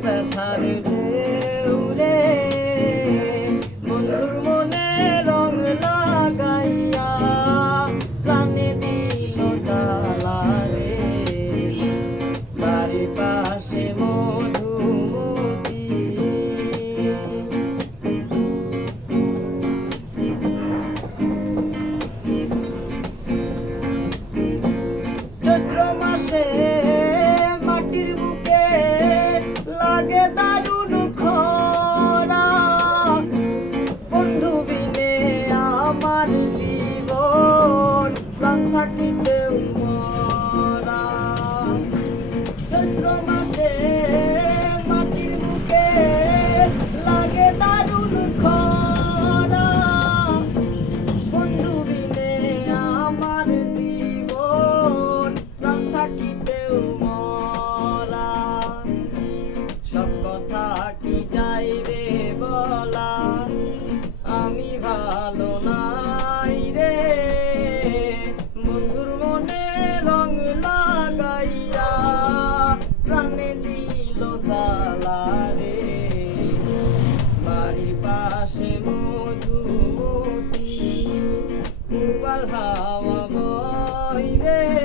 give a party to like me do. আসে Madhumati mobile হাওয়া বইরে